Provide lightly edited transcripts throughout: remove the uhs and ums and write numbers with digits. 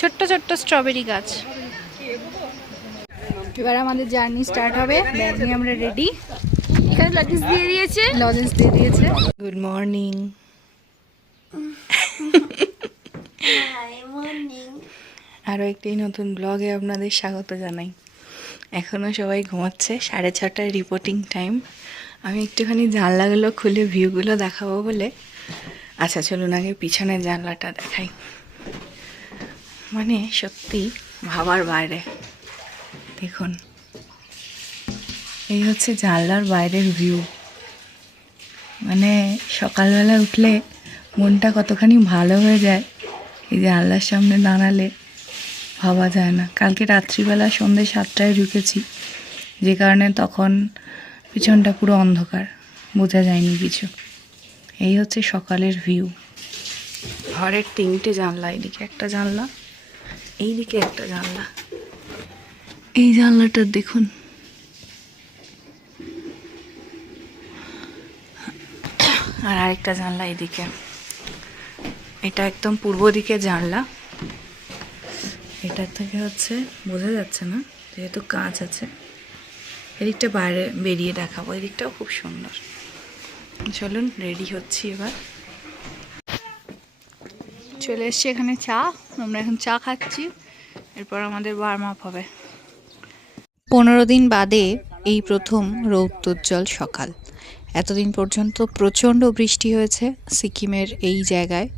ছোট্ট ছোট্ট স্ট্রবেরি গাছ। এবার আমাদের জার্নি স্টার্ট হবে। ব্যাগ নিয়ে আমরা রেডি। এখানে লজেন্স দিয়ে দিয়েছে। Good morning. আরও একটি নতুন ব্লগে আপনাদের স্বাগত জানাই। এখনও সবাই ঘুমাচ্ছে, 6:30টায় রিপোর্টিং টাইম। আমি একটুখানি জানলাগুলো খুলে ভিউগুলো দেখাবো বলে। আচ্ছা চলুন আগে পিছনের জানলাটা দেখাই। মানে সত্যি ভাবার বাইরে। দেখুন, এই হচ্ছে জানলার বাইরের ভিউ। মানে সকালবেলা উঠলে মনটা কতখানি ভালো হয়ে যায় এই জানলার সামনে দাঁড়ালে ভাবা যায় না। কালকে রাত্রিবেলা সন্ধ্যে 7টায় ঢুকেছি, যে কারণে তখন পিছনটা পুরো অন্ধকার, বোঝা যায়নি কিছু। এই হচ্ছে সকালের ভিউ। ঘরের 3টে জানলা, এইদিকে একটা জানলা, এইদিকে একটা জানলা। এই জানলাটা দেখুন, আর আরেকটা জানলা এইদিকে। এটা একদম পূর্ব দিকে জানলা। এটার থেকে হচ্ছে বোঝা যাচ্ছে না যেহেতু কাঁচ আছে। এদিকটা বাইরে বেরিয়ে দেখাবো, এদিকটাও খুব সুন্দর। চলুন রেডি হচ্ছি এবার। চলে এসছি এখানে চা, আমরা এখন চা খাচ্ছি। এরপর আমাদের ওয়ার্ম আপ হবে। 15 দিন বাদে এই প্রথম রৌদ্রোজ্জ্বল সকাল। এতদিন পর্যন্ত প্রচণ্ড বৃষ্টি হয়েছে সিকিমের এই জায়গায়,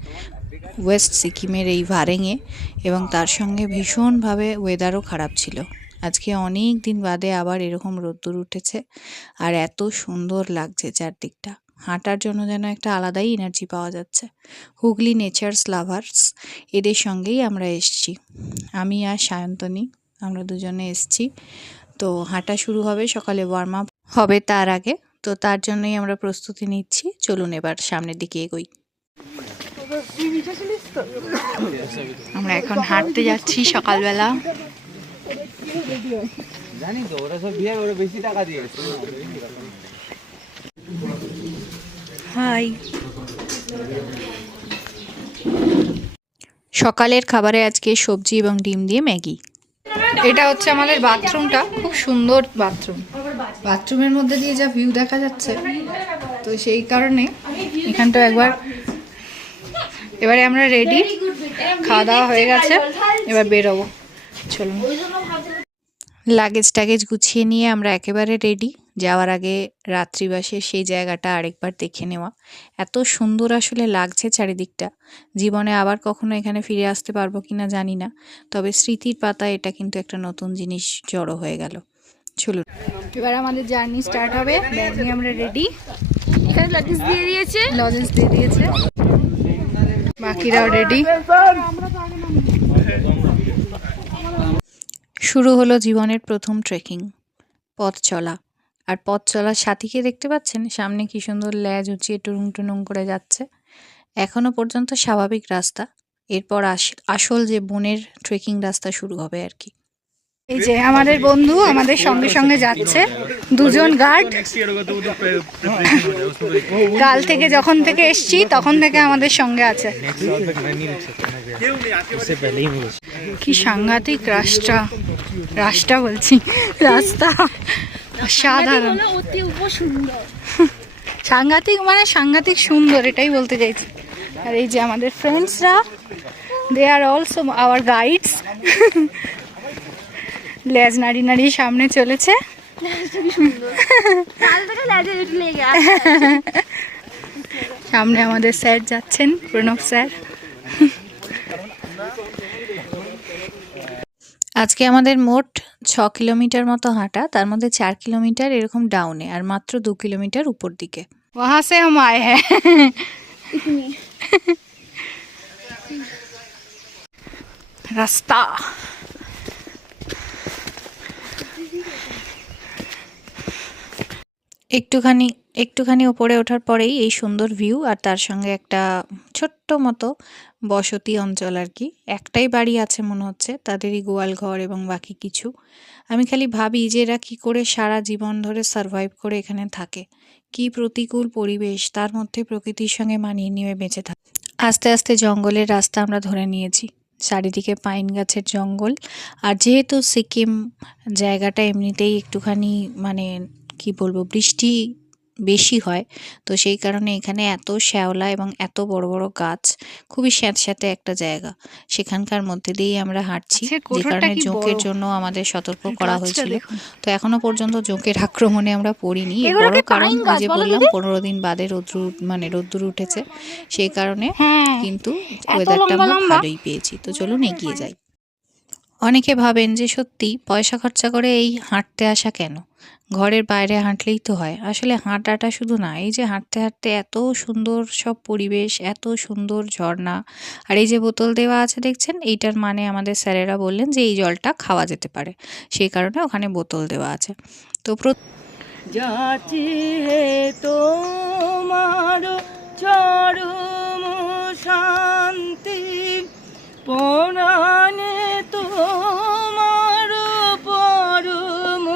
ওয়েস্ট সিকিমের এই ভারেঙে, এবং তার সঙ্গে ভীষণভাবে ওয়েদারও খারাপ ছিল। আজকে অনেক দিন বাদে আবার এরকম রোদ্দুর উঠেছে, আর এত সুন্দর লাগছে চারদিকটা। হাঁটার জন্য যেন একটা আলাদাই এনার্জি পাওয়া যাচ্ছে। হুগলি নেচার্স লাভার্স, এদের সঙ্গেই আমরা এসছি। আমি আর সায়ন্তনী, আমরা দুজনে এসছি। তো হাঁটা শুরু হবে, সকালে ওয়ার্ম আপ হবে তার আগে। তো তার জন্যই আমরা প্রস্তুতি নিচ্ছি। চলুন এবার সামনের দিকে এগোই। আমরা এখন হাঁটতে যাচ্ছি সকালবেলা। হাই। সকালের খাবারে আজকে সবজি এবং ডিম দিয়ে ম্যাগি। এটা হচ্ছে আমাদের বাথরুমটা, খুব সুন্দর বাথরুম। বাথরুমের মধ্যে দিয়ে যা ভিউ দেখা যাচ্ছে, তো সেই কারণে এখানটা একবার। এবারে আমরা রেডি, খাওয়া দাওয়া হয়ে গেছে, এবার বেরোবো। চলুন। লাগেজ টাগেজ গুছিয়ে নিয়ে আমরা একেবারে রেডি। যাওয়ার আগে রাত্রিবাসে সেই জায়গাটা আরেকবার দেখে নেওয়া। এত সুন্দর আসলে লাগছে চারিদিকটা। জীবনে আবার কখনো এখানে ফিরে আসতে পারবো কিনা জানি না, তবে স্মৃতির পাতায় এটা কিন্তু একটা নতুন জিনিস জড়ো হয়ে গেল। চলুন এবার আমাদের জার্নি স্টার্ট হবে। ব্যাগ নিয়ে আমরা রেডি। এখানে লজেন্স দিয়ে দিয়েছে, বাকিরাও রেডি। শুরু হলো জীবনের প্রথম ট্রেকিং, পথ চলা। আর পথ চলার সাথীকে দেখতে পাচ্ছেন, সামনে কি সুন্দর ল্যাজ উঁচিয়ে টুনুং টুনুং করে যাচ্ছে। এখনো পর্যন্ত স্বাভাবিক রাস্তা, এরপর আসল যে বনের ট্রেকিং রাস্তা শুরু হবে আর কি। এই যে আমাদের বন্ধু আমাদের সঙ্গে সঙ্গে যাচ্ছে, দুজন গার্ড। কাল থেকে যখন থেকে এসছি তখন থেকে আমাদের সঙ্গে আছে। কি সাংঘাতিক রাস্তা বলছি, রাস্তা সাধারণ সাংঘাতিক, মানে সাংঘাতিক সুন্দর, এটাই বলতে চাইছি। আর এই যে আমাদের ফ্রেন্ডসরা, দে আর অলসো আওয়ার গাইডস। লেজ নাড়ি নাড়ি সামনে চলেছে। সামনে আমাদের স্যার যাচ্ছেন, প্রণব স্যার। আজকে আমাদের মোট 6 কিলোমিটার মতো হাঁটা, তার মধ্যে 4 কিলোমিটার এরকম ডাউনে, আর মাত্র 2 কিলোমিটার উপর দিকে। ওহা সে হাম আয়ে হ্যাঁ। রাস্তা একটুখানি উপরে ওঠার পরেই এই সুন্দর ভিউ, আর তার সঙ্গে একটা ছোট্ট মতো বসতি অঞ্চল আর কি। একটাই বাড়ি আছে মনে হচ্ছে, তাদেরই গোয়াল ঘর এবং বাকি কিছু। আমি খালি ভাবি যে এরা কী করে সারা জীবন ধরে সারভাইভ করে এখানে থাকে। কি প্রতিকূল পরিবেশ, তার মধ্যে প্রকৃতির সঙ্গে মানিয়ে নিয়ে বেঁচে থাকে। আস্তে আস্তে জঙ্গলের রাস্তা আমরা ধরে নিয়েছি। চারিদিকে পাইন গাছের জঙ্গল। আর যেহেতু সিকিম জায়গাটা এমনিতেই একটুখানি মানে কি বলবো বৃষ্টি বেশি হয়, তো সেই কারণে এখানে এত শ্যাওলা এবং এত বড় বড় গাছ, খুবই স্যাঁতস্যাঁতে একটা জায়গা। সেখানকার মধ্যে দিয়েই আমরা হাঁটছি, যে কারণে জোঁকের জন্য আমাদের সতর্ক করা হয়েছিল। তো এখনো পর্যন্ত জোঁকের আক্রমণে আমরা পড়িনি, এর বড় কারণ ওই যে বললাম 15 দিন বাদে রোদ্দুর উঠেছে, সেই কারণে কিন্তু ওয়েদারটা আমরা ভালোই পেয়েছি। তো চলুন এগিয়ে যাই। অনেকে ভাবেন যে সত্যি পয়সা খরচা করে এই হাঁটতে আসা কেন, ঘরের বাইরে হাঁটলেই তো হয়। আসলে হাঁটাটা শুধু না, এই যে হাঁটতে হাঁটতে এত সুন্দর সব পরিবেশ, এত সুন্দর ঝর্ণা, আর এই যে বোতল দেওয়া আছে দেখছেন, এইটার মানে আমাদের স্যারেরা বললেন যে এই জলটা খাওয়া যেতে পারে, সেই কারণে ওখানে বোতল দেওয়া আছে। তো যাচি হে তোমার চরম শান্তি, পরাণে তোমার পরম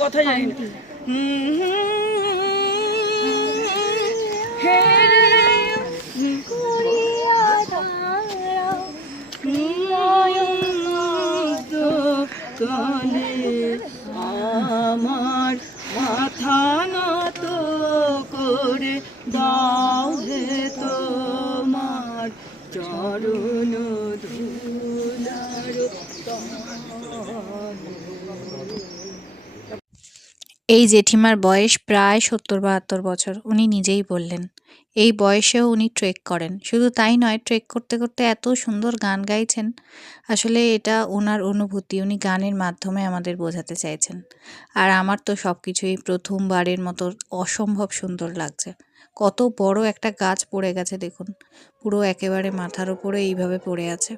কথা জানি না। হে কালে আমার মাথা নত করে দাও হে তোমার চরণ ধুলার। এই জেঠিমার বয়স প্রায় 70-72 বছর, উনি নিজেই বললেন। এই বয়সেও উনি ট্রেক করেন, শুধু তাই নয়, ট্রেক করতে করতে এত সুন্দর গান গাইছেন। আসলে এটা ওনার অনুভূতি, উনি গানের মাধ্যমে আমাদের বোঝাতে চাইছেন। আর আমার তো সব কিছুই প্রথমবারের মতো অসম্ভব সুন্দর লাগছে। কত বড় একটা গাছ পড়ে গেছে দেখুন, পুরো একেবারে মাথার উপরে এইভাবে পড়ে আছে।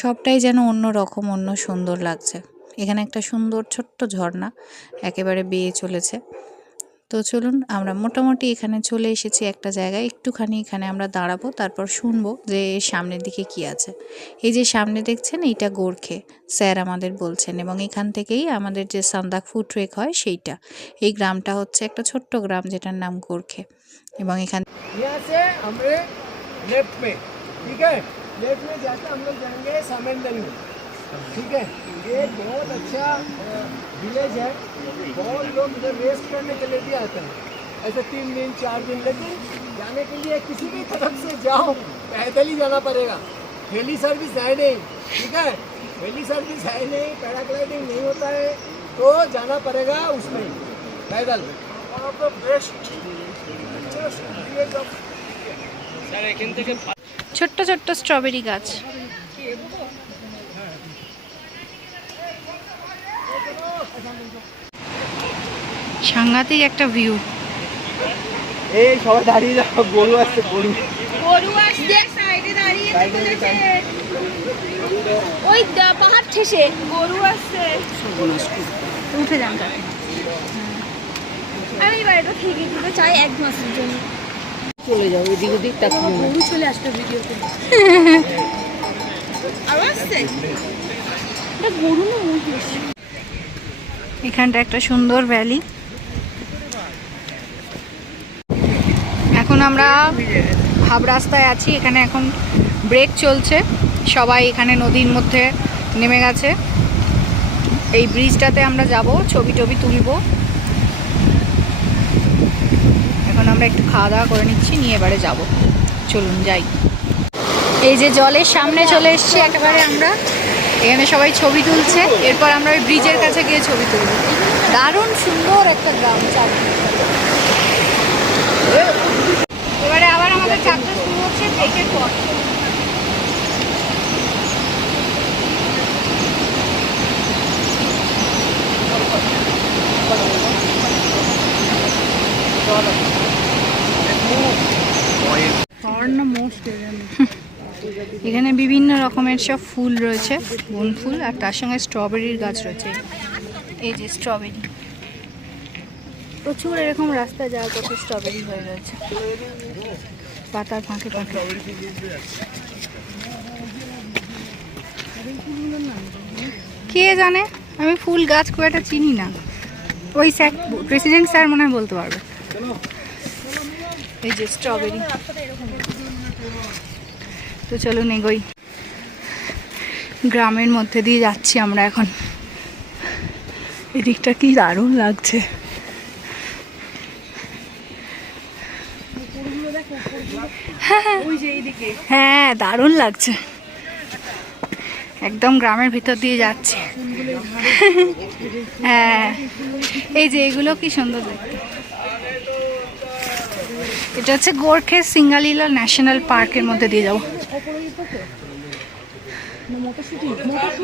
সবটাই যেন অন্য রকম, অন্য সুন্দর লাগছে। এখানে একটা সুন্দর ছোট্ট ঝর্ণা একেবারে বেয়ে চলেছে। তো চলুন, আমরা মোটামুটি এখানে চলে এসেছি একটা জায়গায়, একটুখানি এখানে আমরা দাঁড়াবো, তারপর শুনবো যে সামনের দিকে কি আছে। এই যে সামনে দেখছেন, এইটা গোর্খে স্যার আমাদের বলছেন, এবং এখান থেকেই আমাদের যে সান্দাকফু ট্রেক হয় সেইটা। এই গ্রামটা হচ্ছে একটা ছোট্ট গ্রাম যেটার নাম গোর্খে, এবং এখান लेफ्ट में, ठीक है, लेफ्ट में जाकर हम लोग जाएंगे सामेंदर में, ठीक है। ये बहुत अच्छा विलेज है, बहुत लोग इधर रेस्ट करने के लिए भी आते हैं, ऐसे 3 दिन 4 दिन। लेकिन जाने के लिए किसी भी तरफ से जाओ, पैदल ही जाना पड़ेगा, हेली सर्विस है नहीं, ठीक है, हेली सर्विस है नहीं, पैराग्लाइडिंग नहीं होता है, तो जाना पड़ेगा उसमें पैदल। और आपको बेस्ट ছোট্ট ছোট্ট স্ট্রবেরি গাছ। সাংঘাতিক একটা ভিউ। এই সবাই দাঁড়িয়ে যাও, গরু আসছে, গরু আসছে সাইডে দাঁড়িয়ে বলেছে, ওই পাহাড় ঠেসে গরু আসছে, উঠে যান। আমি বাড়িটা থেকে দিতে চাই 1 মাসের জন্য। চলে যাও এদিক ওদিক, তাকিয়ে গরু চলে আসবে ভিডিওতে। আর আসছে এটা গরু না মহিষ। এখানটা একটা সুন্দর ভ্যালি। এখন আমরা হাব রাস্তায় আছি, এখানে এখন ব্রেক চলছে, সবাই এখানে নদীর মধ্যে নেমে গেছে। এই ব্রিজটাতে আমরা যাব, ছবি টবি তুলব। এখন আমরা একটু খাওয়া দাওয়া করে নিচ্ছি, নিয়ে এবারে যাব। চলুন যাই। এই যে জলের সামনে চলে এসেছি একেবারে আমরা, এখানে সবাই ছবি তুলছে, এরপর আমরা ওই ব্রিজের কাছে গিয়ে ছবি তুলব। দারুণ সুন্দর একটা গ্রাম। এবারে আবার আমাদের যাত্রা শুরু হচ্ছে ব্রেকের পর। এখানে বিভিন্ন রকমের সব ফুল রয়েছে, বন ফুল, আর তার সঙ্গে স্ট্রবেরির গাছ রয়েছে। এই যে স্ট্রবেরি, প্রচুর এরকম রাস্তা যাওয়ার পথে স্ট্রবেরি হয়ে রয়েছে পাতার ফাঁকে ফাঁকে। কে জানে, আমি ফুল গাছ খুব একটা চিনি না, ওই স্যার প্রেসিডেন্ট স্যার মনে হয় বলতে পারবে। এই যে স্ট্রবেরি, তো চলুন এগোই। গ্রামের মধ্যে দিয়ে যাচ্ছি আমরা এখন। এদিকটা কি দারুণ লাগছে। হ্যাঁ দারুণ লাগছে, একদম গ্রামের ভিতর দিয়ে যাচ্ছে। হ্যাঁ এই যে এগুলো কি সুন্দর দেখতে। এটা হচ্ছে গোর্খে সিঙ্গালীলা ন্যাশনাল পার্কের মধ্যে দিয়ে যাবো।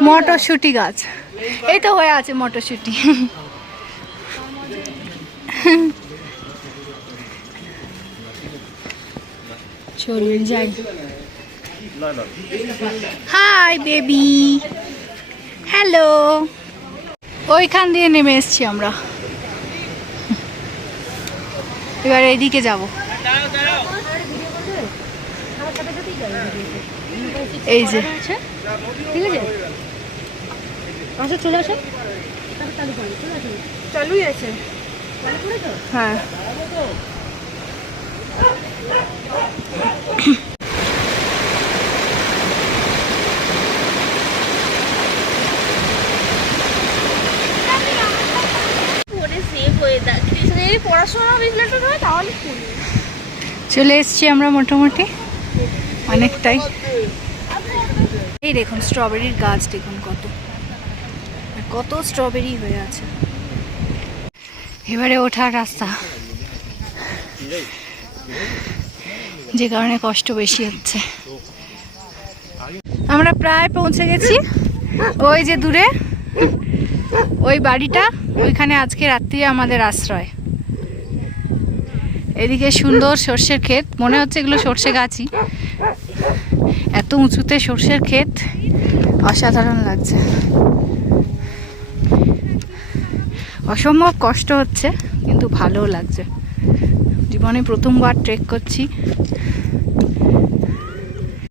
মটরশুটি গাছ, এই তো হয়ে আছে মটরশুটি। চলুন যাই। Hi baby, hello. ওইখান দিয়ে নেমে এসছি আমরা, এবার এইদিকে যাব। এই যে ঠিক আছে, আচ্ছা চলে আসো। চালুই আছে। হ্যাঁ পড়াশোনা রিলেটেড হয় তাহলে চলে এসছি আমরা মোটামুটি অনেকটাই। এই দেখুন স্ট্রবেরির গাছ, দেখুন কত কত স্ট্রবেরি হয়ে আছে। এবারে ওঠার রাস্তা, যে কারণে কষ্ট বেশি হচ্ছে। আমরা প্রায় পৌঁছে গেছি। ওই যে দূরে ওই বাড়িটা, ওইখানে আজকে রাত্রি আমাদের আশ্রয়। এদিকে সুন্দর সর্ষের ক্ষেত, মনে হচ্ছে এগুলো সর্ষে গাছই, এত উঁচুতে সর্ষের ক্ষেত, অসাধারণ লাগছে। অসম্ভব কষ্ট হচ্ছে কিন্তু ভালোও লাগছে। জীবনে প্রথমবার ট্রেক করছি,